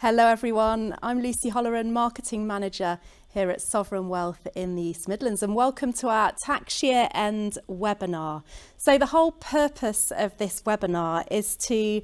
Hello everyone, I'm Lucy Holleron, Marketing Manager here at Sovereign Wealth in the East Midlands, and welcome to our tax year end webinar. So the whole purpose of this webinar is to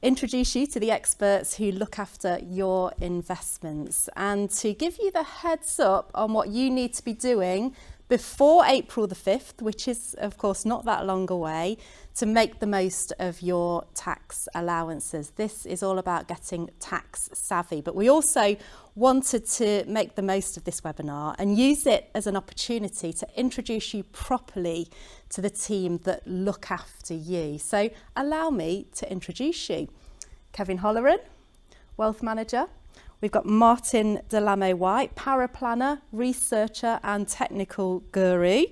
introduce you to the experts who look after your investments and to give you the heads up on what you need to be doing before April the 5th, which is of course not that long away, to make the most of your tax allowances. This is all about getting tax savvy, but we also wanted to make the most of this webinar and use it as an opportunity to introduce you properly to the team that look after you. So allow me to introduce you. Kevin Holleron, Wealth Manager. We've got Martin Delamo-White, Paraplanner, Researcher and Technical Guru.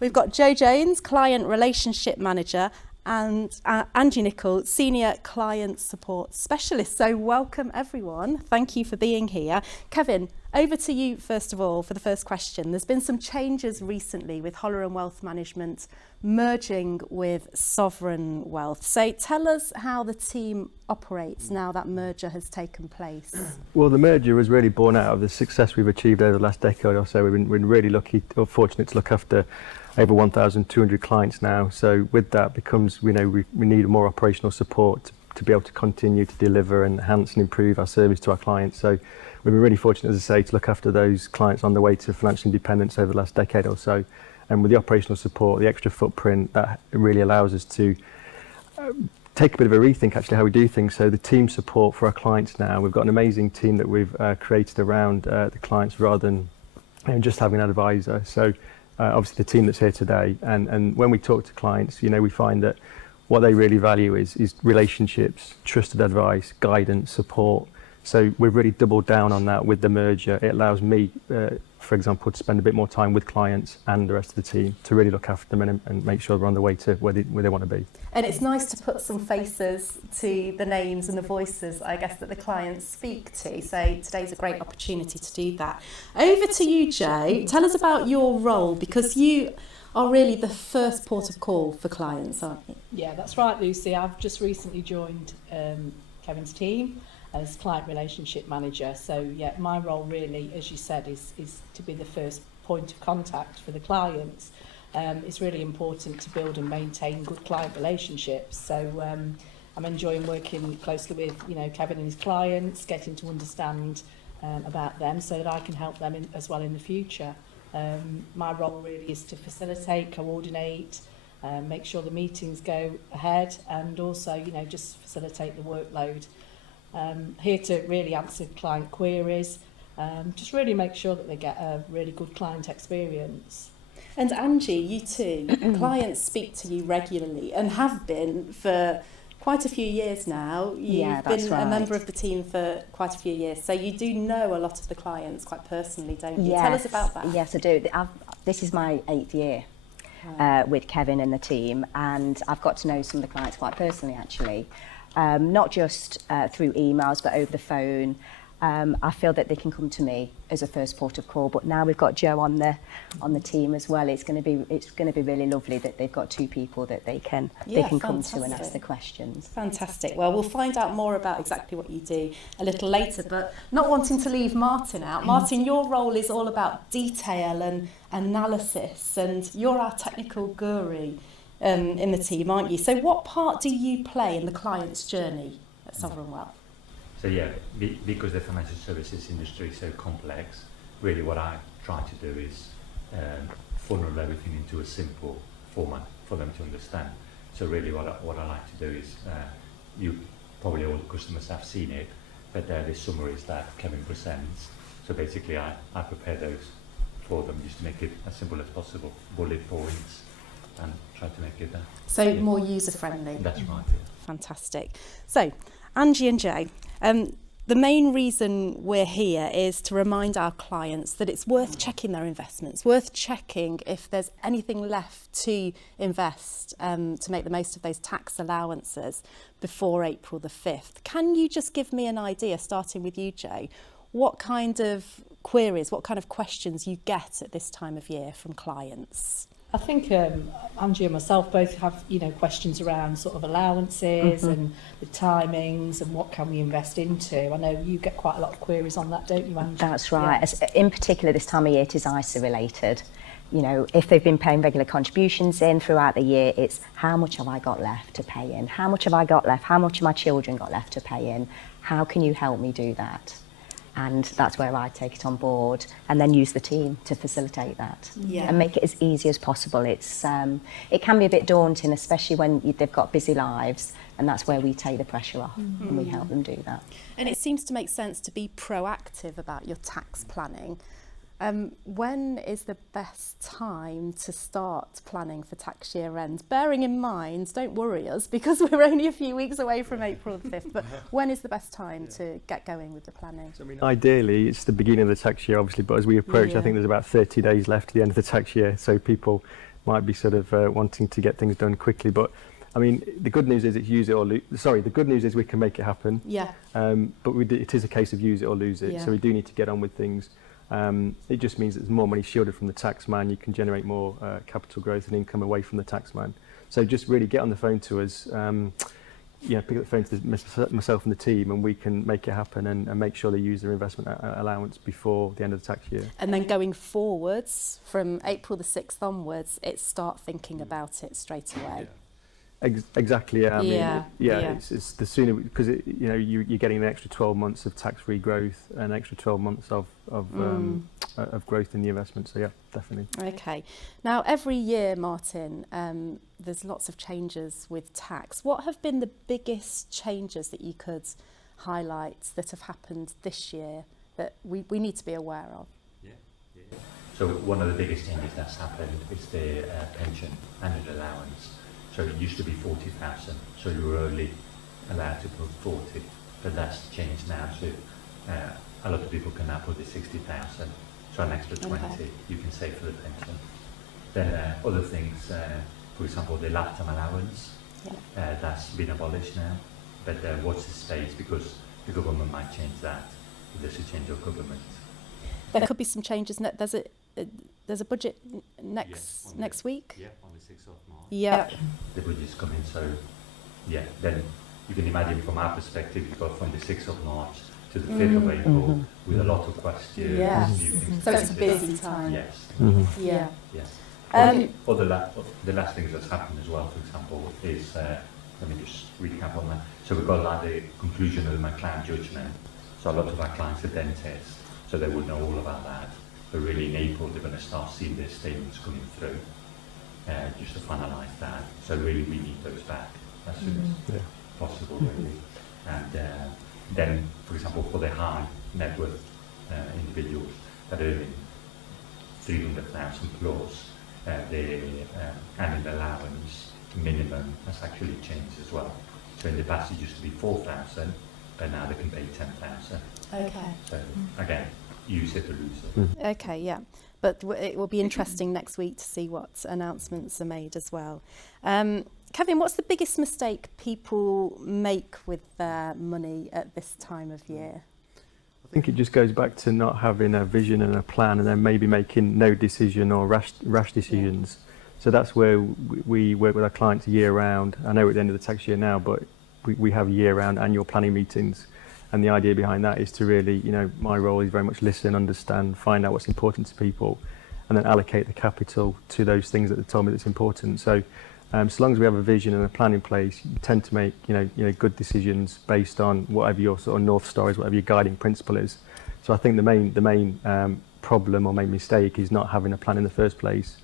We've got Jo Jones, Client Relationship Manager, and Angie Nicol, Senior Client Support Specialist. So welcome everyone. Thank you for being here. Kevin, over to you first of all for the first question. There's been some changes recently with Holleron Wealth Management merging with Sovereign Wealth. So tell us how the team operates now that merger has taken place. Well, the merger was really born out of the success we've achieved over the last decade or so. We've been really lucky or fortunate to look after over 1,200 clients now. So with that becomes, we need more operational support to be able to continue to deliver and enhance and improve our service to our clients. So we've been really fortunate, as I say, to look after those clients on the way to financial independence over the last decade or so. And with the operational support, the extra footprint, that really allows us to take a bit of a rethink actually how we do things. So the team support for our clients now, we've got an amazing team that we've created around the clients rather than just having an advisor. So obviously the team that's here today, and when we talk to clients, we find that what they really value is relationships, trusted advice, guidance, support. So we've really doubled down on that with the merger. It allows me, for example, to spend a bit more time with clients and the rest of the team to really look after them and make sure they're on the way to where they want to be. And it's nice to put some faces to the names and the voices, I guess, that the clients speak to. So today's a great opportunity to do that. Over to you, Jo. Tell us about your role, because you are really the first port of call for clients, aren't you? Yeah, that's right, Lucy. I've just recently joined Kevin's team as Client Relationship Manager. So yeah, my role really, as you said, is to be the first point of contact for the clients. It's really important to build and maintain good client relationships. So I'm enjoying working closely with Kevin and his clients, getting to understand about them so that I can help them as well in the future. My role really is to facilitate, coordinate, make sure the meetings go ahead, and also just facilitate the workload. Here to really answer client queries, just really make sure that they get a really good client experience. And Angie, you too, clients speak to you regularly and have been for quite a few years now. You've been a member of the team for quite a few years, so you do know a lot of the clients quite personally, don't you? Yes. Tell us about that. Yes, I do. This is my 8th year with Kevin and the team, and I've got to know some of the clients quite personally, actually. Not just through emails, but over the phone. I feel that they can come to me as a first port of call, but now we've got Jo on the team as well. It's going to be really lovely that they've got two people that they can come to and ask the questions. Fantastic. Well, we'll find out more about exactly what you do a little later, but not wanting to leave Martin out. Martin, your role is all about detail and analysis, and you're our technical guru in the team, aren't you? So what part do you play in the client's journey at Sovereign Wealth? So yeah, because the financial services industry is so complex, really what I try to do is funnel everything into a simple format for them to understand. So really what I like to do is, you probably all the customers have seen it, but they're the summaries that Kevin presents. So basically I prepare those for them just to make it as simple as possible, bullet points, and try to make it so more user-friendly. That's right. Yeah. Fantastic. So Angie and Jo, the main reason we're here is to remind our clients that it's worth checking their investments, worth checking if there's anything left to invest to make the most of those tax allowances before April the 5th. Can you just give me an idea, starting with you, Jo, what kind of queries, what kind of questions you get at this time of year from clients? I think Angie and myself both have, you know, questions around sort of allowances and the timings and what can we invest into. I know you get quite a lot of queries on that, don't you, Angie? That's right. Yeah. In particular, this time of year, it is ISA related. You know, if they've been paying regular contributions in throughout the year, it's how much have I got left to pay in? How much have I got left? How much have my children got left to pay in? How can you help me do that? And that's where I take it on board and then use the team to facilitate that and make it as easy as possible. It's it can be a bit daunting, especially when they've got busy lives, and that's where we take the pressure off and we help them do that. And it seems to make sense to be proactive about your tax planning. When is the best time to start planning for tax year end? Bearing in mind, don't worry us because we're only a few weeks away from April the 5th, but when is the best time to get going with the planning? So, I mean, ideally, it's the beginning of the tax year, obviously, but as we approach, I think there's about 30 days left to the end of the tax year, so people might be sort of wanting to get things done quickly. But I mean, the good news is it's use it or lose. Sorry, the good news is we can make it happen. Yeah. But it is a case of use it or lose it. Yeah. So we do need to get on with things. It just means that there's more money shielded from the tax man. You can generate more capital growth and income away from the tax man. So just really get on the phone to us. Pick up the phone to myself and the team, and we can make it happen and make sure they use their investment allowance before the end of the tax year. And then going forwards from April the 6th onwards, it's start thinking about it straight away. Exactly. Yeah. I mean, Yeah. It's the sooner, because you're getting an extra 12 months of tax-free growth, an extra 12 months of growth in the investment. So yeah, definitely. Okay. Now every year, Martin, there's lots of changes with tax. What have been the biggest changes that you could highlight that have happened this year that we need to be aware of? Yeah. So one of the biggest changes that's happened is the pension annual allowance. So it used to be 40,000, so you were only allowed to put 40, but that's changed now. So a lot of people can now put the 60,000, so an extra 20 you can save for the pension. Then other things, for example, the lifetime allowance, that's been abolished now. But watch the space, because the government might change that if there's a change of government. There could be some changes. There's a budget next week. Yeah, on the 6th of March. Yeah. The budget's coming, so yeah, then you can imagine from our perspective, you've got from the 6th of March to the 5th of April with a lot of questions. Yes. New things. So it's a busy time. Yes. Yeah. Yes. The last things that's happened as well, for example, is, let me just recap on that. So we've got like the conclusion of my client judgment. So a lot of our clients are dentists, so they will know all about that. But really in April, they're going to start seeing their statements coming through, just to finalise that. So really we need those back as soon as possible, really. And then, for example, for the high net worth individuals that are earning 300,000 plus, the annual allowance minimum has actually changed as well. So in the past it used to be 4,000, but now they can pay 10,000. Okay. So again, use it or lose it. Okay, yeah. But it will be interesting next week to see what announcements are made as well. Kevin, what's the biggest mistake people make with their money at this time of year? I think it just goes back to not having a vision and a plan, and then maybe making no decision or rash decisions. So that's where we work with our clients year round. I know we're at the end of the tax year now, but we have year round annual planning meetings. And the idea behind that is to really, my role is very much listen, understand, find out what's important to people, and then allocate the capital to those things that they told me that's important. So, so long as we have a vision and a plan in place, you tend to make, good decisions based on whatever your sort of North Star is, whatever your guiding principle is. So I think the main problem or main mistake is not having a plan in the first place.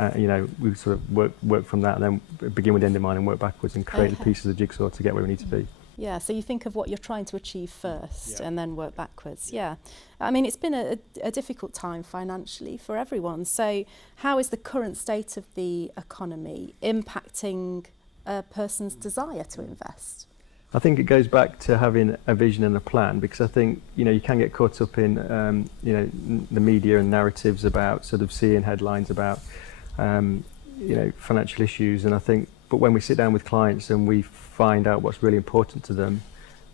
We sort of work from that, and then begin with the end in mind and work backwards and create the pieces of the jigsaw to get where we need to be. Yeah, so you think of what you're trying to achieve first and then work backwards. Yeah. I mean, it's been a difficult time financially for everyone. So how is the current state of the economy impacting a person's desire to invest? I think it goes back to having a vision and a plan, because I think, you can get caught up in, the media and narratives about sort of seeing headlines about, financial issues. And I think, but when we sit down with clients and we find out what's really important to them,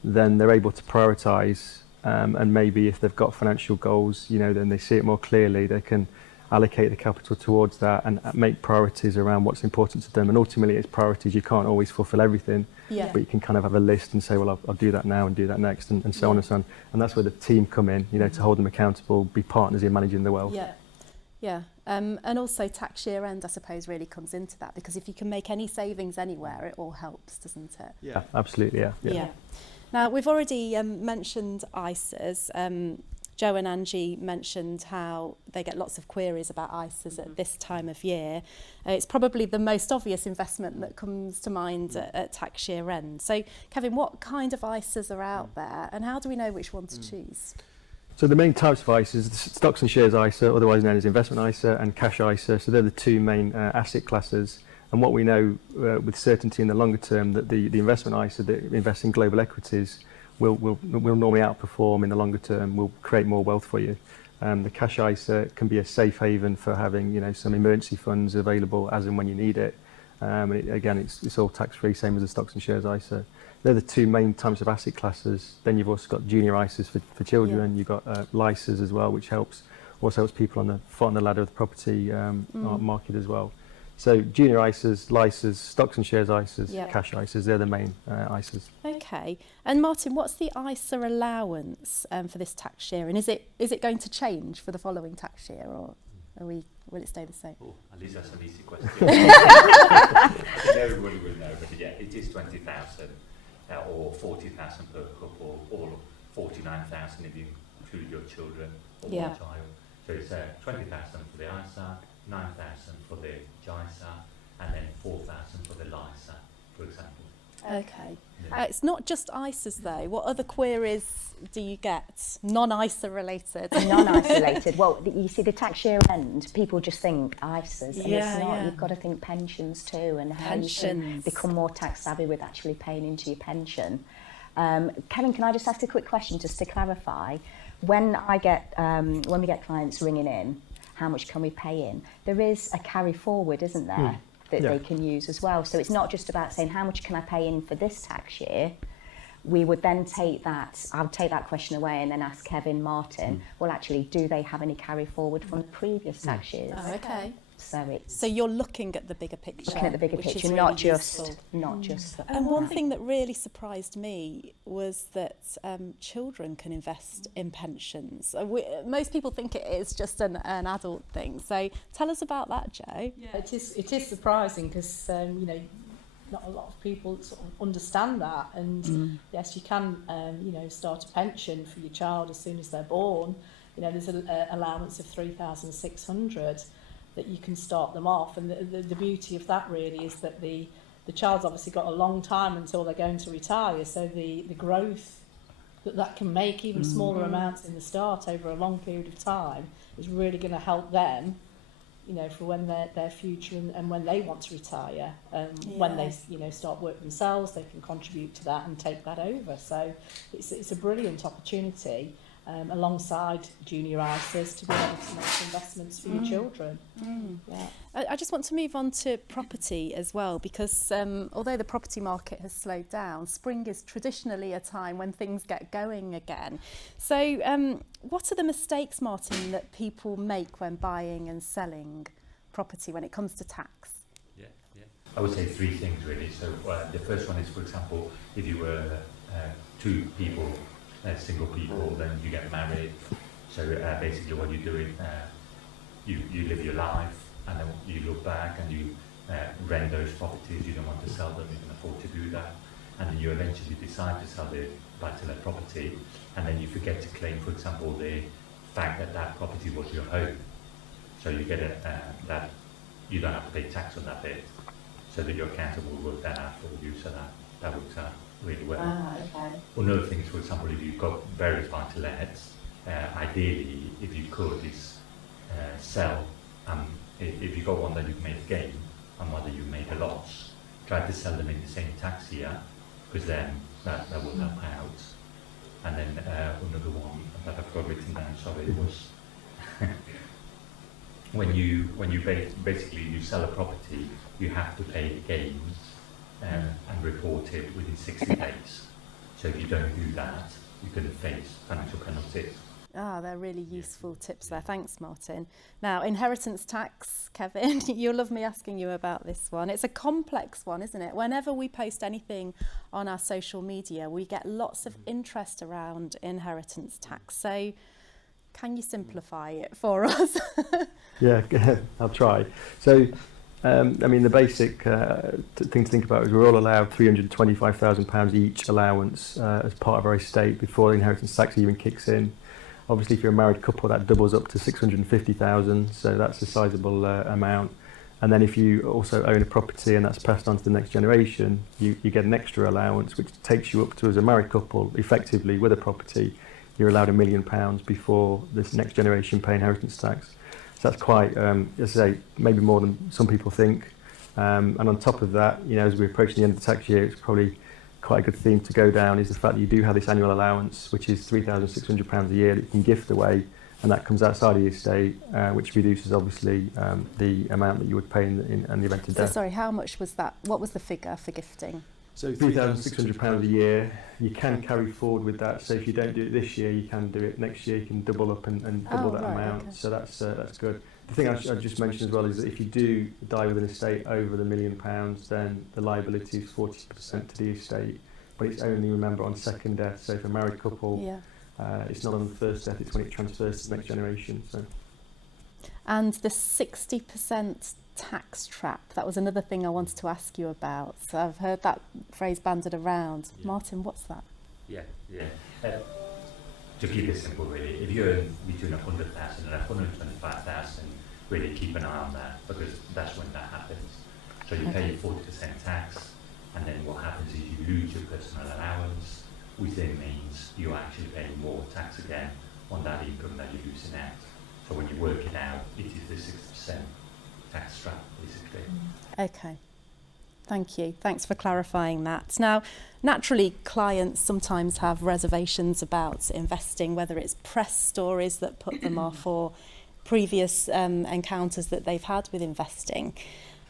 then they're able to prioritise, and maybe if they've got financial goals, then they see it more clearly. They can allocate the capital towards that and make priorities around what's important to them. And ultimately, it's priorities. You can't always fulfill everything, Yeah. but you can kind of have a list and say, well, I'll do that now and do that next, and so on and so on. And that's where the team come in, you know, to hold them accountable, be partners in managing the wealth. Yeah. Yeah, and also tax year end, I suppose, really comes into that, because if you can make any savings anywhere, it all helps, doesn't it? Yeah, absolutely, yeah. Now, we've already mentioned ISAs. Joe and Angie mentioned how they get lots of queries about ISAs at this time of year. It's probably the most obvious investment that comes to mind at tax year end. So, Kevin, what kind of ISAs are out there, and how do we know which one to choose? So the main types of ISAs, the stocks and shares ISA, otherwise known as investment ISA, and cash ISA. So they're the two main asset classes. And what we know with certainty in the longer term, that the investment ISA that invests in global equities will normally outperform in the longer term, will create more wealth for you. The cash ISA can be a safe haven for having, you know, some emergency funds available as and when you need it. Again, it's all tax-free, same as the stocks and shares ISA. They're the two main types of asset classes. Then you've also got junior ISAs for children. You've got LISAs as well, which also helps people on the foot on the ladder of the property market as well. So junior ISAs, LISAs, stocks and shares ISAs, cash ISAs, they're the main ISAs. Okay. And Martin, what's the ISA allowance for this tax year? And is it going to change for the following tax year, or will it stay the same? Oh, at least that's an easy question. I think everybody will know, but yeah, it is 20,000 or 40,000 per couple, or 49,000 if you include your children or one child. So it's 20,000 for the ISA, 9,000 for the JISA, and then 4,000 for the LISA, for example. Okay. Yeah. It's not just ISAs though. What other queries do you get? Non-ISA related? Non-ISA related. Well, you see, the tax year end, people just think ISAs, and it's not. You've got to think pensions too, and how you can become more tax savvy with actually paying into your pension. Kevin, can I just ask a quick question just to clarify? When we get clients ringing in, how much can we pay in? There is a carry forward, isn't there? That they can use as well. So it's not just about saying how much can I pay in for this tax year. We would then take that, I would take that question away and then ask Kevin, Martin, well actually, do they have any carry forward from the previous tax years? Oh, okay. So you're looking at the bigger picture. Looking at the bigger picture, really not useful. just. And one thing that really surprised me was that children can invest in pensions. Most people think it is just an adult thing. So tell us about that, Joe. Yeah, it is surprising because not a lot of people sort of understand that. And yes, you can start a pension for your child as soon as they're born. There's an allowance of 3,600 that you can start them off, and the beauty of that really is that the child's obviously got a long time until they're going to retire, so the growth that can make, even smaller amounts in the start over a long period of time, is really going to help them, for when their future and when they want to retire, when they start work themselves, they can contribute to that and take that over. So it's a brilliant opportunity. Alongside junior ISAs, to be able to make investments for your children. Yeah. I just want to move on to property as well, because although the property market has slowed down, spring is traditionally a time when things get going again. So what are the mistakes, Martin, that people make when buying and selling property when it comes to tax? Yeah. I would say three things really. So the first one is, for example, if you were two people, single people, then you get married. So basically what you do is you live your life, and then you look back and you rent those properties. You don't want to sell them, you can afford to do that, and then you eventually decide to sell the buy-to-let property, and then you forget to claim, for example, the fact that property was your home. So you get that you don't have to pay tax on that bit, so that your accountant will work that out for you, so that works out really well. Okay. Another thing is, for example, if you've got various buy-to-lets, ideally, if you could, is sell. If you've got one that you've made a gain and one that you've made a loss, try to sell them in the same tax year, because then that will help out. And then another one that I've got written down, sorry, was when you basically you sell a property, you have to pay gains and report it within 60 days. So if you don't do that, you can face financial penalties. They're really useful tips there. Thanks, Martin. Now, inheritance tax, Kevin, you'll love me asking you about this one. It's a complex one, isn't it? Whenever we post anything on our social media, we get lots of interest around inheritance tax. So can you simplify it for us? Yeah, I'll try. So, I mean, the basic thing to think about is we're all allowed £325,000 each allowance as part of our estate before the inheritance tax even kicks in. Obviously, if you're a married couple, that doubles up to 650,000, so that's a sizable amount. And then if you also own a property and that's passed on to the next generation, you get an extra allowance, which takes you up to, as a married couple, effectively with a property, you're allowed £1 million before this next generation pay inheritance tax. So that's quite, as I say, maybe more than some people think. And on top of that, you know, as we approach the end of the tax year, it's probably quite a good theme to go down is the fact that you do have this annual allowance, which is £3,600 a year that you can gift away, and that comes outside of the estate, which reduces obviously the amount that you would pay in the event of death. So sorry, how much was that? What was the figure for gifting? So £3,600 a year. You can carry forward with that. So if you don't do it this year, you can do it next year. You can double up and double that amount. Okay. So that's good. The thing I just mentioned as well is that if you do die with an estate over the £1 million, then the liability is 40% to the estate. But it's only, remember, on second death. So if a married couple, it's not on the first death. It's when it transfers to the next generation. So. And the 60% tax trap, that was another thing I wanted to ask you about. So I've heard that phrase banded around. Yeah. Martin, what's that? To keep it simple, really, if you earn between 100,000 and 125,000, really keep an eye on that, because that's when that happens. So you pay your 40% tax, and then what happens is you lose your personal allowance, which then means you're actually paying more tax again on that income that you're losing out. So when you work it out, it is the 6% tax trap, basically. Okay. Thank you. Thanks for clarifying that. Now, naturally, clients sometimes have reservations about investing, whether it's press stories that put them off or previous encounters that they've had with investing.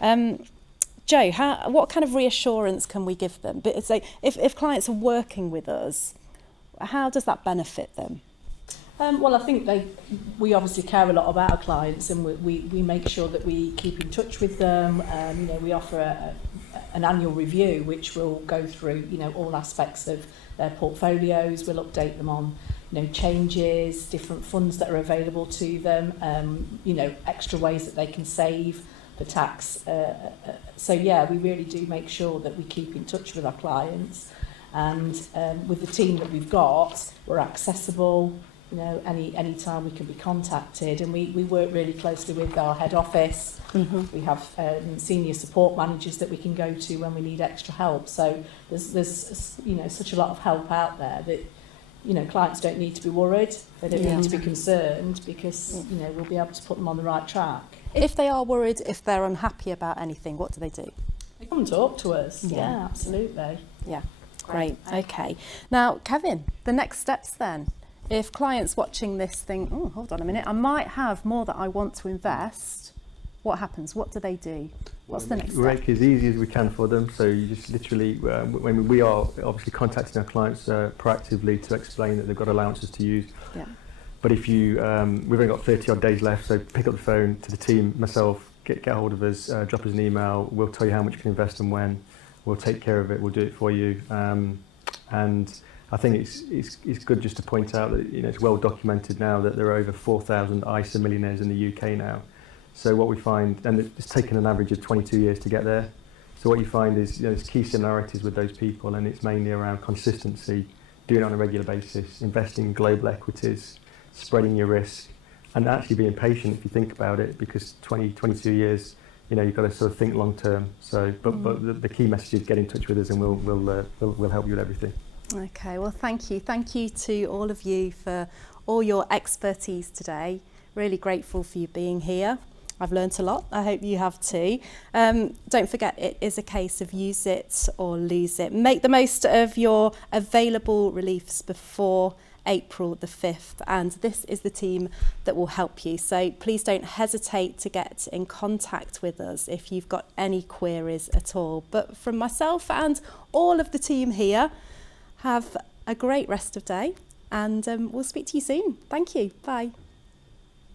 Jo, what kind of reassurance can we give them? But it's like, if clients are working with us, how does that benefit them? Well, I think we obviously care a lot about our clients, and we make sure that we keep in touch with them. You know, we offer an annual review which will go through, you know, all aspects of their portfolios. We'll update them on, you know, changes, different funds that are available to them, you know, extra ways that they can save for tax. So yeah, we really do make sure that we keep in touch with our clients, and with the team that we've got, we're accessible. You know, any time we can be contacted, and we work really closely with our head office. Mm-hmm. We have senior support managers that we can go to when we need extra help. So there's you know, such a lot of help out there that, you know, clients don't need to be worried. They don't need to be concerned, because, you know, we'll be able to put them on the right track. If they are worried, if they're unhappy about anything, what do they do? They come and talk to us. Yeah, absolutely. Yeah, great. Okay. Now, Kevin, the next steps then. If clients watching this think, oh, hold on a minute, I might have more that I want to invest, what happens? What do they do? What's the next step? We make it as easy as we can for them. So you just literally, when we are obviously contacting our clients proactively to explain that they've got allowances to use. Yeah. But if you, we've only got 30 odd days left, so pick up the phone to the team, myself, get hold of us, drop us an email. We'll tell you how much you can invest and when. We'll take care of it. We'll do it for you. And I think it's good just to point out that, you know, it's well documented now that there are over 4,000 ISA millionaires in the UK now. So what we find, and it's taken an average of 22 years to get there. So what you find is, you know, there's key similarities with those people, and it's mainly around consistency, doing it on a regular basis, investing in global equities, spreading your risk, and actually being patient if you think about it, because 22 years, you know, you've got to sort of think long term. So, but the key message is get in touch with us, and we'll help you with everything. Okay, well, thank you. Thank you to all of you for all your expertise today. Really grateful for you being here. I've learnt a lot. I hope you have too. Don't forget, it is a case of use it or lose it. Make the most of your available reliefs before April the 5th, and this is the team that will help you. So please don't hesitate to get in contact with us if you've got any queries at all. But from myself and all of the team here, have a great rest of day, and we'll speak to you soon. Thank you. Bye.